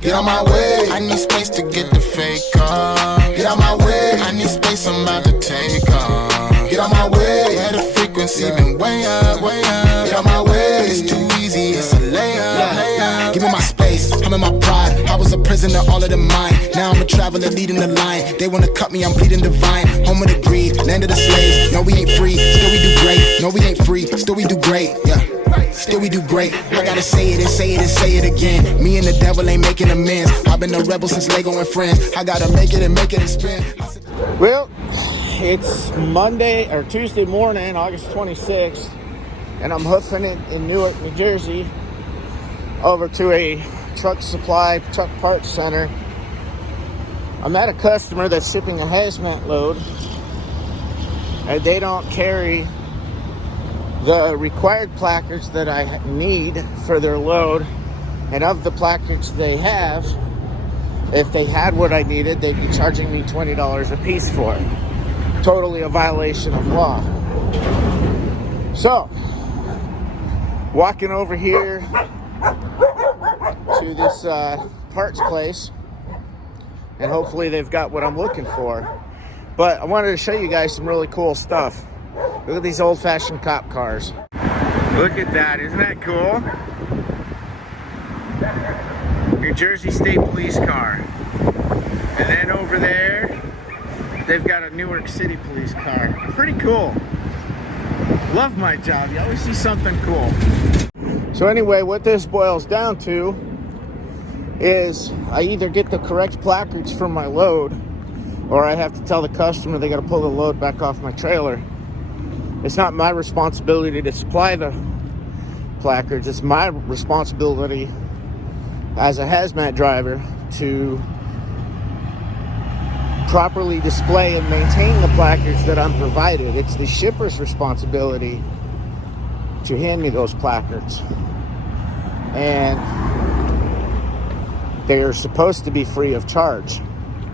Get out my way, I need space to get the fake off. Get out my way, I need space, I'm about to take off. Get out my way, yeah, the frequency been way up, way up. Get out my way, it's too easy, it's a layup. Give me my space, I'm in my pride. I was a prisoner, all of the mind. Now I'm a traveler leading the line. They wanna cut me, I'm bleeding divine. Home of the greed, land of the slaves. No, we ain't free, still we do great. No, we ain't free, still we do great, yeah. Still we do great. I gotta say it and say it and say it again. Me and the devil ain't making amends. I've been a rebel since Lego and friends. I gotta make it and spin. Well, it's Monday or Tuesday morning, August 26th, and I'm hoofing it in Newark, New Jersey, over to a truck parts center. I'm at a customer that's shipping a hazmat load, and they don't carry the required placards that I need for their load. And of the placards they have, if they had what I needed, they'd be charging me $20 a piece for it. Totally a violation of law. So, walking over here to this parts place, and hopefully they've got what I'm looking for. But I wanted to show you guys some really cool stuff. Look at these old-fashioned cop cars. Look at that, isn't that cool? New Jersey State Police car. And then over there, they've got a Newark City Police car. Pretty cool. Love my job, you always see something cool. So anyway, what this boils down to is I either get the correct placards for my load, or I have to tell the customer they gotta pull the load back off my trailer. It's not my responsibility to supply the placards. It's my responsibility as a hazmat driver to properly display and maintain the placards that I'm provided. It's the shipper's responsibility to hand me those placards. And they are supposed to be free of charge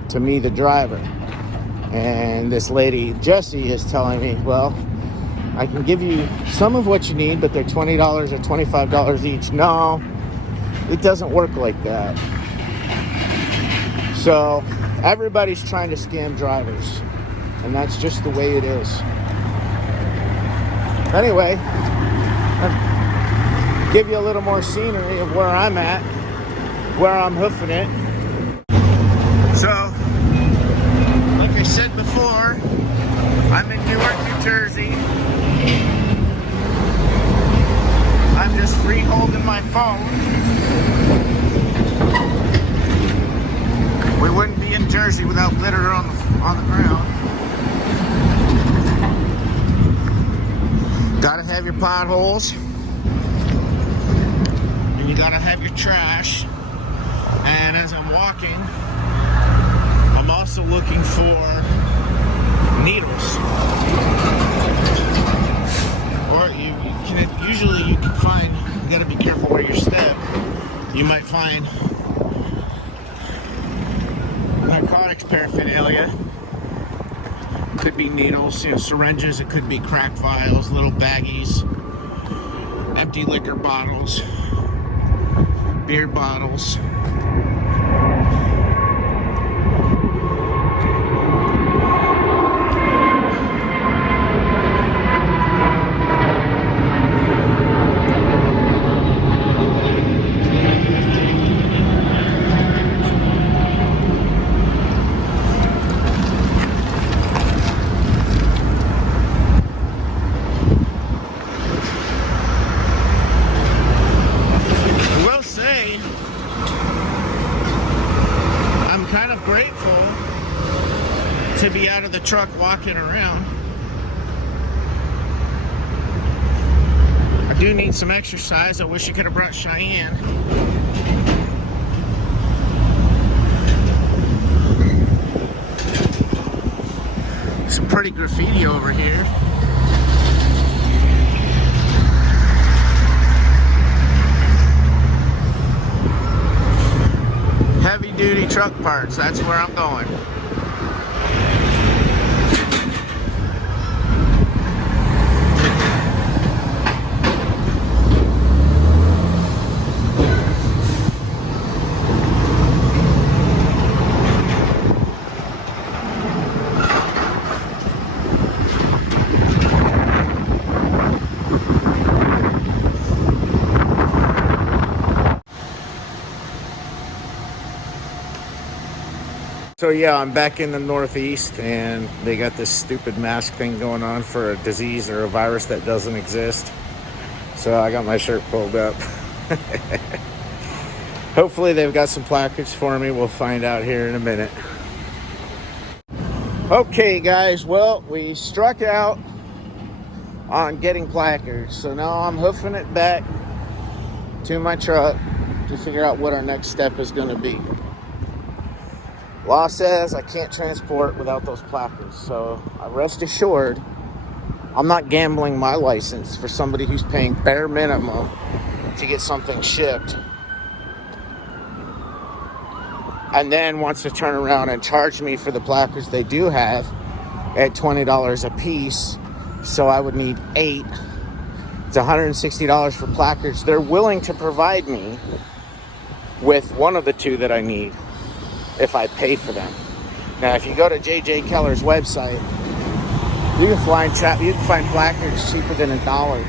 to me, the driver. And this lady, Jessie, is telling me, well, I can give you some of what you need, but they're $20 or $25 each. No, it doesn't work like that. So everybody's trying to scam drivers, and that's just the way it is. Anyway, I'll give you a little more scenery of where I'm at, where I'm hoofing it. So, like I said before, I'm in Newark, New Jersey. I'm just free holding my phone. We wouldn't be in Jersey without litter on the ground. Gotta have your potholes, and you gotta have your trash. And as I'm walking, I'm also looking for needles. Or usually you can find, you gotta be careful where you step. You might find narcotics paraphernalia. Could be needles, syringes, it could be crack vials, little baggies, empty liquor bottles, beer bottles. To be out of the truck walking around. I do need some exercise. I wish I could have brought Cheyenne. Some pretty graffiti over here. Heavy duty truck parts, that's where I'm going. So yeah, I'm back in the Northeast, and they got this stupid mask thing going on for a disease or a virus that doesn't exist. So I got my shirt pulled up. Hopefully they've got some placards for me. We'll find out here in a minute. Okay guys, well, we struck out on getting placards. So now I'm hoofing it back to my truck to figure out what our next step is going to be. Law says I can't transport without those placards, so rest assured I'm not gambling my license for somebody who's paying bare minimum to get something shipped and then wants to turn around and charge me for the placards they do have at $20 a piece. So I would need 8. It's $160 for placards. They're willing to provide me with one of the 2 that I need if I pay for them. Now, if you go to JJ Keller's website, you can find placards cheaper than $1.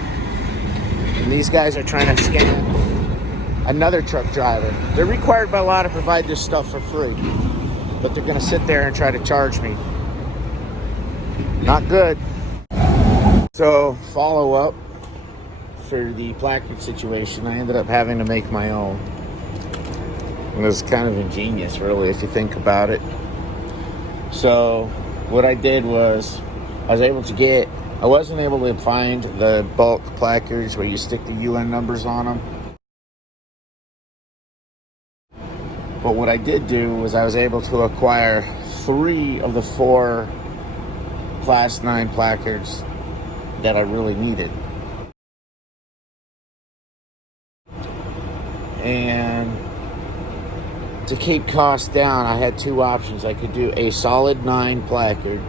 And these guys are trying to scam another truck driver. They're required by law to provide this stuff for free, but they're going to sit there and try to charge me. Not good. So, follow up for the placard situation. I ended up having to make my own. It was kind of ingenious, really, if you think about it. So what I did was I wasn't able to find the bulk placards where you stick the UN numbers on them. But what I did do was I was able to acquire 3 of the 4 Class 9 placards that I really needed. And to keep costs down, I had 2 options. I could do a solid 9 placard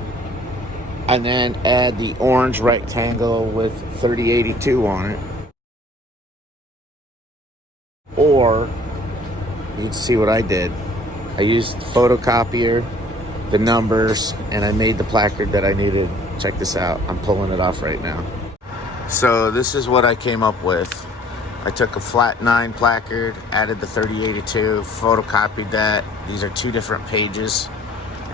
and then add the orange rectangle with 3082 on it. Or you'd see what I did. I used the photocopier, the numbers, and I made the placard that I needed. Check this out. I'm pulling it off right now. So this is what I came up with. I took a flat 9 placard, added the 3082, photocopied that. These are 2 different pages.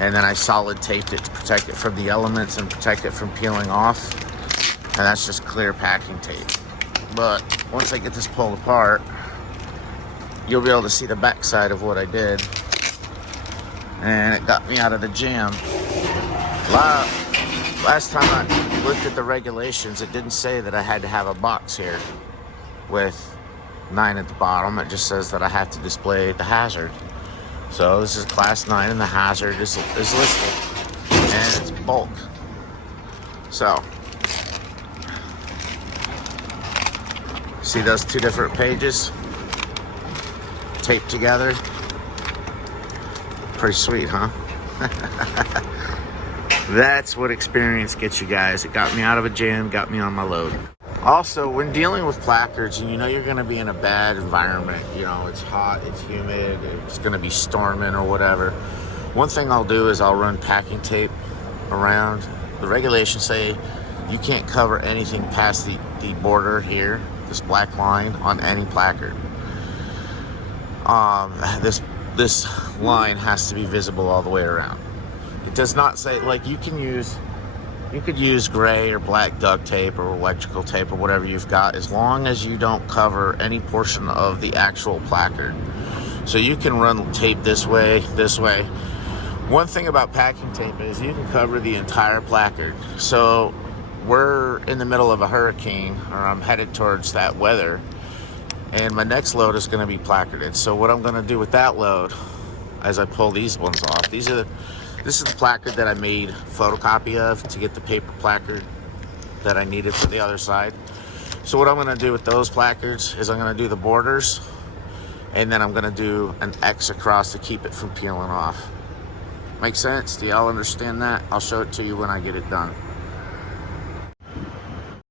And then I solid taped it to protect it from the elements and protect it from peeling off. And that's just clear packing tape. But once I get this pulled apart, you'll be able to see the back side of what I did. And it got me out of the jam. Last time I looked at the regulations, it didn't say that I had to have a box here with 9 at the bottom. It just says that I have to display the hazard. So this is Class 9 and the hazard is listed. And it's bulk. So, see those 2 different pages taped together? Pretty sweet, huh? That's what experience gets you guys. It got me out of a jam, got me on my load. Also, when dealing with placards, and you know you're going to be in a bad environment, you know, it's hot, it's humid, it's going to be storming or whatever, one thing I'll do is I'll run packing tape around. The regulations say you can't cover anything past the border here, this black line, on any placard. This line has to be visible all the way around. It does not say, like, you could use gray or black duct tape or electrical tape or whatever you've got, as long as you don't cover any portion of the actual placard. So you can run tape this way. One thing about packing tape is you can cover the entire placard. So we're in the middle of a hurricane, or I'm headed towards that weather, and my next load is going to be placarded. So what I'm going to do with that load, as I pull these ones off, this is the placard that I made photocopy of to get the paper placard that I needed for the other side. So what I'm going to do with those placards is I'm going to do the borders, and then I'm going to do an X across to keep it from peeling off. Make sense? Do y'all understand that? I'll show it to you when I get it done.